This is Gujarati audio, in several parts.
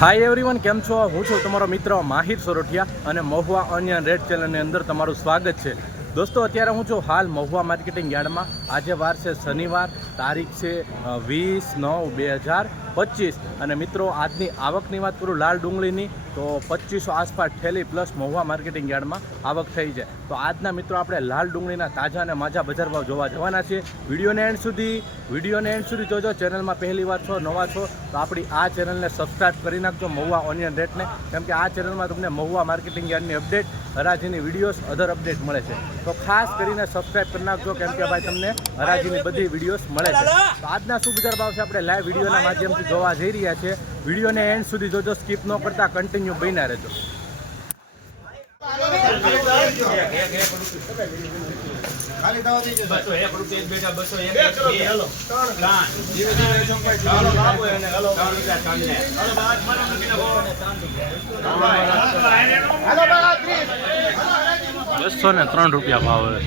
હાય એવરીવન કેમ છો? હું છું તમારો મિત્ર માહિર સોરઠિયા અને મહુવા ઓનિયન રેડ ચેનલની અંદર તમારું સ્વાગત છે. દોસ્તો, અત્યારે હું છું હાલ મહુવા માર્કેટિંગ યાર્ડમાં. આજે વાર છે શનિવાર, તારીખ છે વીસ નવ બે હજાર પચીસ. અને મિત્રો, આજની આવકની વાત કરું લાલ ડુંગળીની, તો પચીસો આસપાસ ઠેલી પ્લસ મહુવા માર્કેટિંગ યાર્ડમાં આવક થઈ છે. તો આજના મિત્રો, આપણે લાલ ડુંગળીના તાજા અને માજા બજાર ભાવ જોવા જવાના છીએ. વિડીયોને એન્ડ સુધી, વિડીયોને એન્ડ સુધી જોજો. ચેનલમાં પહેલી વાર છો, નવા છો, તો આપણી આ ચેનલને સબસ્ક્રાઈબ કરી નાખજો, મહુવા ઓનિયન રેટને કેમ કે આ ચેનલમાં તમને મહુવા માર્કેટિંગ યાર્ડની અપડેટ હરાજીની વિડીયોઝ અધર અપડેટ મળે છે. તો ખાસ કરીને સબસ્ક્રાઈબ કરી નાખજો, કેમ કે ભાઈ તમને હરાજીની બધી વિડીયોઝ મળે છે. તો આજના શું બજાર ભાવ છે, આપણે લાઈવ વિડીયોના માધ્યમથી જોવા જઈ રહ્યા છે. વિડીયોને એન્ડ સુધી જોજો સ્કીપ ન કરતા કન્ટિન્યુ બન્યા રહેજો. હલો બસો ને ત્રણ રૂપિયા ભાવ હવે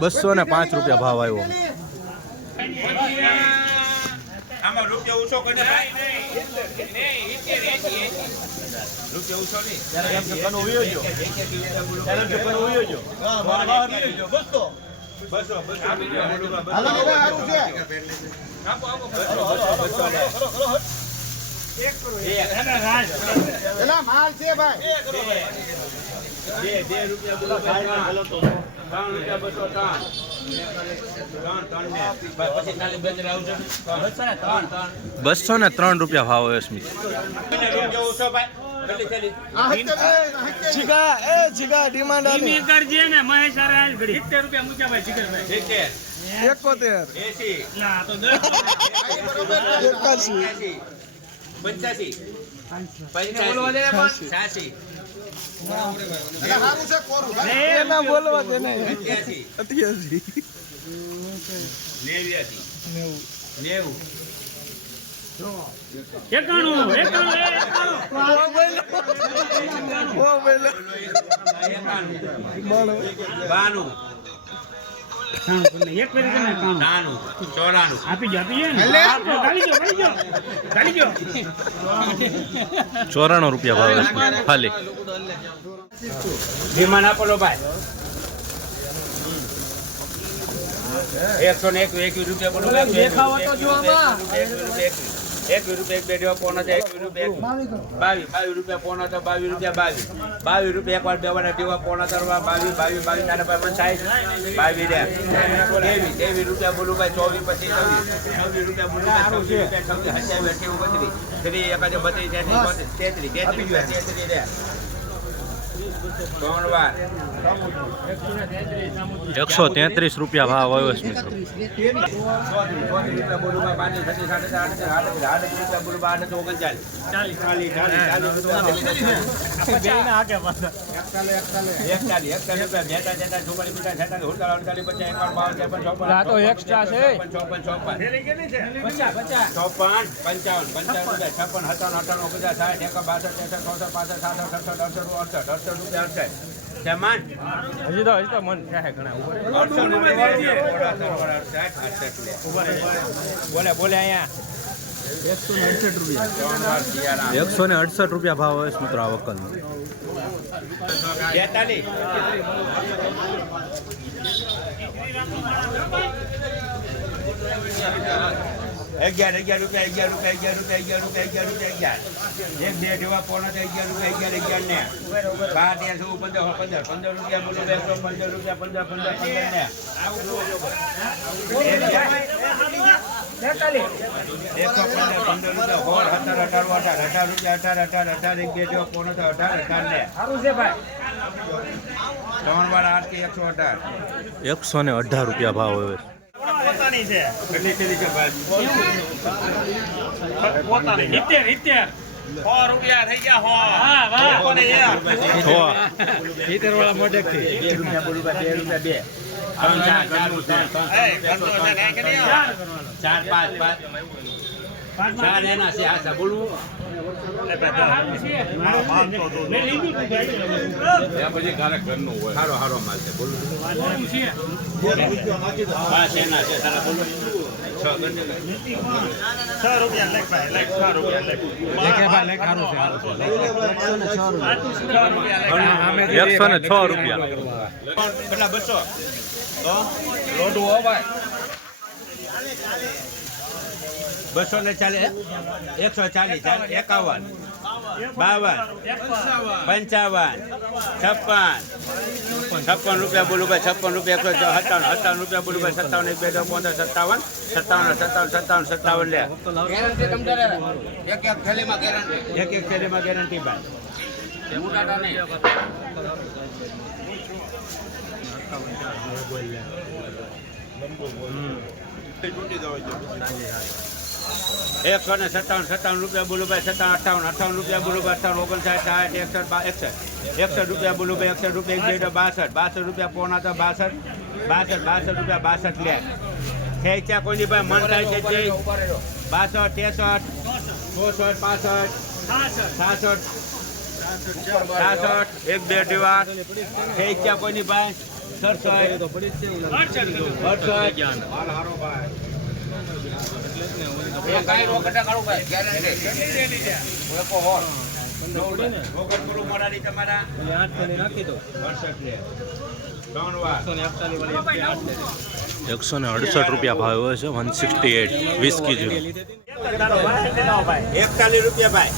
બસો ને પાંચ રૂપિયા ભાવ આવ્યો. આમાં રૂપિયા ઓછો કરે રૂપિયા ઓછો નહીં. બસો. બસો બસો. હાલો ભાઈ સારું છે એલા માલ છે ભાઈ. બે બે રૂપિયા બોલો ભાઈ ત્રણ ત્રણ રૂપિયા બસો ત્રણ ને. ત્રણ ત્રણ ત્રણ બસો ને ત્રણ રૂપિયા ભાવ આવે સ્મિત અને રૂપિયા ઓછો ભાઈ કેટલી થેલી? આ હત્તે કરજે ને મહેશ આરાલ ઘડી. 70 રૂપિયા મૂક્યા ભાઈ જીગરભાઈ સિત્તેર, એકોતેર. એસી ના તો દસ એક્યાસી, પંચ્યાસી, પંચ્યાસી, છ્યાસી, સારું અઠ્યાસી, નેવ્યાસી, નેવું, એકાણું એકાણું એકાણું. એકાણું, બાણું, એક પેરી તમે એકાણું ચોરાણું, આપી જો આપી જો જો રૂપિયા ભાવે ખાલી. વિમાન આપેલો ભાઈ. એકસો ને એકવીસ એકવીસ રૂપિયા બોલો. એકવીસ, એકવીસ રૂપિયા એક બે દેવા પોણા છે એક રૂપિયા બાવીસ. બાવીસ રૂપિયા પોણા તો બાવીસ રૂપિયા બાવીસ. બાવીસ રૂપિયા એક વાર દેવાના દેવા પોણા તરવા બાવીસ બાવીસ બાવીસ તારા પાસે સાઈઠ. બાવીસ રે ત્રેવીસ ત્રેવીસ રૂપિયા બોલું ભાઈ ચોવીસ પચીસ છવ્વીસ. છવ્વીસ રૂપિયા બોલું ભાઈ ચોવીસ રૂપિયા છવ્વીસ. હજાર બેઠી બત્રીસ. ત્રીસ એકાદ બત્રીસ તેત્રીસ તેત્રીસ તેત્રીસ રૂપિયા તેત્રીસ રે ત્રણ વાર એકસો તેત્રીસ રૂપિયા ભાવ આવ્યો છે મિત્રો. ચોપન. પંચાવન પંચાવન રૂપિયા છપ્પન સત્તાવન અઠાવન ઓગણસાઠ સાઠ એકા બાસઠ ત્રેસઠ ચોસઠ પાસઠ સાસઠ સડસઠ અડસઠ અડસઠ અડસઠ રૂપિયા અડસઠ. તેમાં હજી તો હજી તો મન છે. ઘણા બોલે બોલે અહીંયા. એકસો ને અડસઠ રૂપિયા ભાવ હોય મિત્રો આ વકલ બેતાલીસ અગિયાર અગિયાર રૂપિયા અગિયાર રૂપિયા અગિયાર રૂપિયા અગિયાર રૂપિયા અગિયાર રૂપિયા અગિયાર. એક બે જેવા પોણા તો અગિયાર રૂપિયા અગિયાર અગિયાર ને. બાર ત્યાં સૌ પંદર પંદર. પંદર રૂપિયા બોલો બે એકસો પંદર રૂપિયા પંદર પંદર પંદર ને. એકસો પંદર પંદર રૂપિયા હોળ સત્તર અઢાર અઢાર અઢાર રૂપિયા અઢાર અઢાર અઢાર એક બે જેવા પોણા તો અઢાર અઢાર ને. ત્રણ વાર આઠ કે એકસો અઢાર. એકસો ને અઢાર રૂપિયા ભાવ છે પોતાની છે. પોતાની સો રૂપિયા થઈ ગયા સો હા, વાહ. કોને યાર રૂપિયા બે રૂપિયા બે. ત્રણ ચાર ચાર ચાર પાંચ પાંચ. ચાર એના છે આ બોલવું. માલ છે પાંચ એના છે છ ગણી લે. એકસો ને છ રૂપિયા. બસો? લોટું હો ભાઈ. બસો ને ચાલીસ એકસો ચાલીસ ચાલ એકાવન બાવન પંચાવન છપ્પન છપ્પન રૂપિયા બોલું ભાઈ છપ્પન રૂપિયા એકસો સત્તાવન સત્તાવન રૂપિયા બોલું ભાઈ સત્તાવન એક બે દો પંદર સત્તાવન સત્તાવન સત્તાવન સત્તાવન સત્તાવન લે. એક એક થેલીમાં ગેરંટી એક એક ગેરંટી ભાઈ. મુટાટા નહીં. એકસો ને સત્તાવન સત્તાવન રૂપિયા બોલું ભાઈ સત્તાવન અઠાવન અઠાવન રૂપિયા બોલું ભાઈ અઠાવન ઓગણસાઠ, સાઠ, એકસઠ એકસઠ. એકસઠ રૂપિયા બોલું ભાઈ, એકસઠ રૂપિયા, એક બાસઠ. બાસઠ રૂપિયા પોણા તો બાસઠ બાસઠ બાસઠ રૂપિયા બાસઠ લે. ખેંચ્યા કોઈની ભાઈ મન થાય છે બાસઠ ત્રેસઠ ચોસઠ, પાસઠ, છાસઠ છાસઠ, એક, બે દિવાળ ખેંચ્યા કોઈની ભાઈ સડસઠ, અડસઠ એ એકસો ને અડસઠ રૂપિયા ભાવ હોય છે વન સિક્સટી એટ વીસ કેજી એકતાલીસ રૂપિયા ભાઈ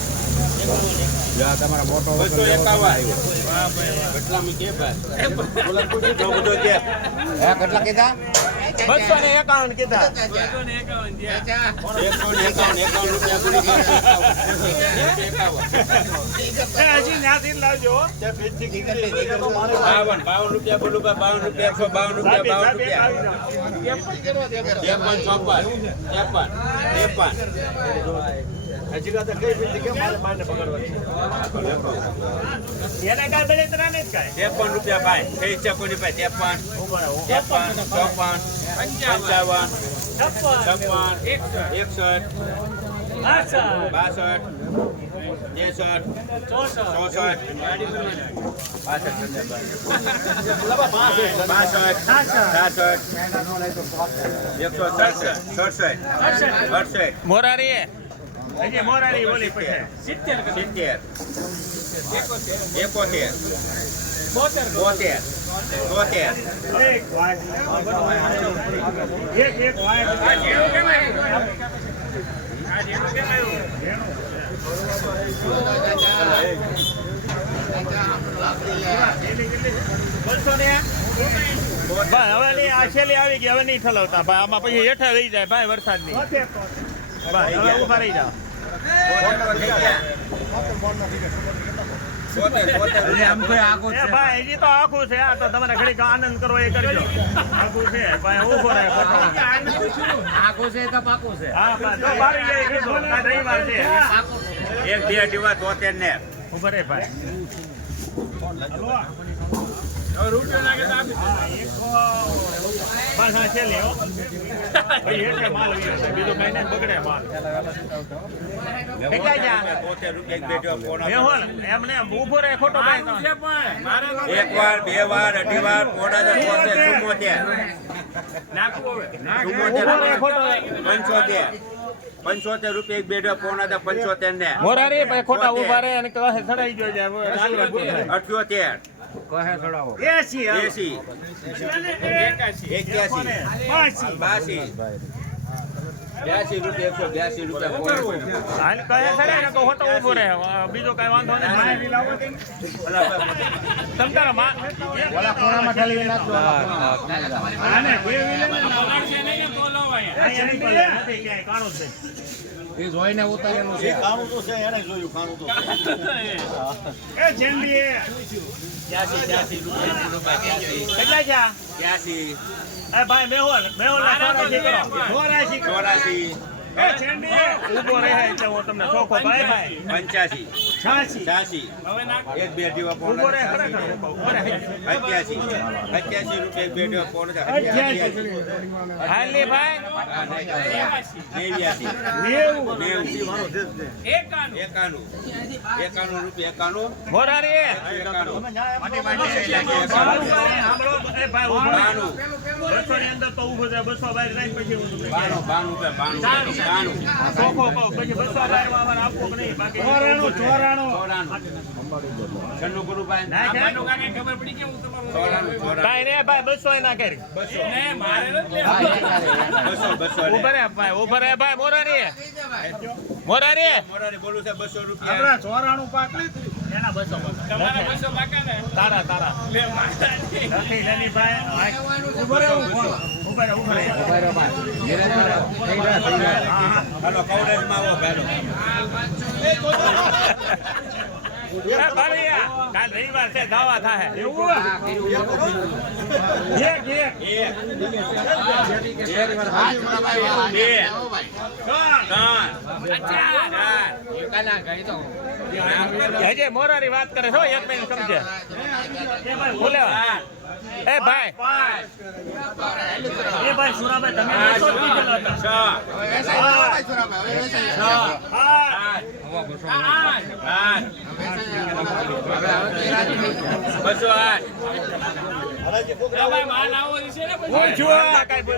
બસો એકાવન કેટલામાં કે ભાઈ તો બધો કે હે કેટલા કીધા બસો ને એકાવન કીધા એકસો ને એકાવન બોલી એકસો એકાવન બાવન બાવન રૂપિયા બોલું બાવન રૂપિયા એકસો બાવન રૂપિયા બાવન રૂપિયા ત્રેપન ચોપન ત્રેપન ત્રેપન ત્રેપન રૂપિયા ભાઈ. થઈ છે કોની ત્રેપન ત્રેપન ચોપન પંચાવન છપ્પન. એકસઠ બાસઠ. ત્રેસઠ ચોસઠ. બાસઠ છાસઠ એકસો સડસઠ સડસઠ અડસઠ. મોરારી હજી મોરારી બોલી પછી. સિત્તેર એકોતેર. બોતેર તોતેર ભાઈ હવે ની આ છેલ્લી આવી ગઈ હવે નહીં ઠલવતા. ભાઈ આમાં પછી હેઠા રહી જાય ભાઈ વરસાદની ભાઈ હવે ઊભા રહી જાઓ. એ ભાઈ તો આખું છે. આ તો તમારે ઘડીક આનંદ કરવો એ કરજો. આખું છે. ભાઈ ઊભો રહે આખું છે તો પાકું છે? હા ભાઈ તો બારી જાય કીધું કાલ રવિવાર છે. એક બે દીવા તોતેર ને. ઊભા ભાઈ. બસ લાગે છે. એક વાર બે વાર અઢી વાર પંચોતેર પંચોતેર રૂપિયા એક બેડો પોણા દસ પંચોતેર ને મોરારી ખોટા ઊભા રહે અને કહે ચડાઈ ગયો છે અઠ્યોતેર એસી એસી. એક્યાસી. પાસી બાસી. બ્યાસી રૂપિયા એકસો બ્યાસી રૂપિયા પોણા હાલ કહે તો રહે. બીજો કઈ વાંધો નહીં. તમ. તારા માં ઓલા ખૂણામાં ઠાલી નાખજો. આને ફેરવી લે ને અહીંયા નીકળે નથી ક્યાંય કાણું એ જોઈને છે ત્યાસી ત્યાસી કેટલા છે આ? એ ભાઈ મેહોલ મેહોલ ના ચોરાશી. ચોરાશી. કરો રહે એટલે હું તમને ચોખ્ખો ભાઈ ભાઈ. પંચ્યાસી. એક બે એક પોણા અઠ્યાસી. અઠ્યાસી રૂપિયા એક બે દીવા પોણા હાલી ભાઈ. નેવ્યાસી. નેવું. નેવું. એકાણું. એકાણું. રૂપિયા એકાણું. બાણું. બસો ની અંદર તો ઊભો થાય બસો બહાર રહી પછી હું તમને બાણું બાણું રૂપિયા બાણું. બસો ચોરાણું ચોરાણું ચોરાણું ભાઈ ચોરાણું ચોરાણું કાંઈ નહીં ભાઈ બસો બસો બસો લે. ઊભા રે ભાઈ ઊભા રે ભાઈ મોરારી. મોરારી. મોરારી બોલું છે બસો રૂપિયા તારા તારા. નથી લેની ભાઈ ઊભા રે ઊભા. રે ઊભા રે. હાલો કવરેજમાં આવો પહેલો કાલ રવિવાર છે દાવા થાય એવું એક. એક. એક બે. ત્રણ. હજે મોરારી વાત કરે છો એક મિનિટ સમજે. બોલે. એ ભાઈ. એ ભાઈ સુરાભાઈ તમે બેસો કીધેલો હતો. બસો આઠ હું છું.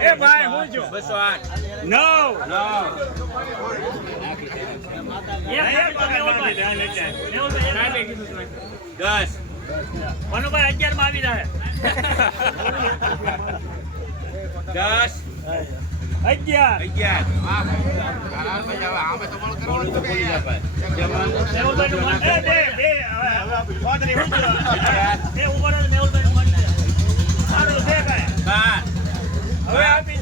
એ ભાઈ હું છું. બસો આઠ. નવ. નવ. દસ મનુભાઈ અગિયારમાં આવી જાય દસ અગિયાર અગિયાર હવે, આપી. ચોત્રીસ ઉતરો. એ ઊભો રહો, મેહુલભાઈનું મન છે. સારું છે કાંઈ. બાર હવે આપી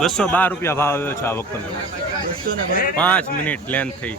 બસો બાર રૂપિયા ભાવ આવ્યો છે આ વખતનો. પાંચ મિનિટ લેન્થ થઈ.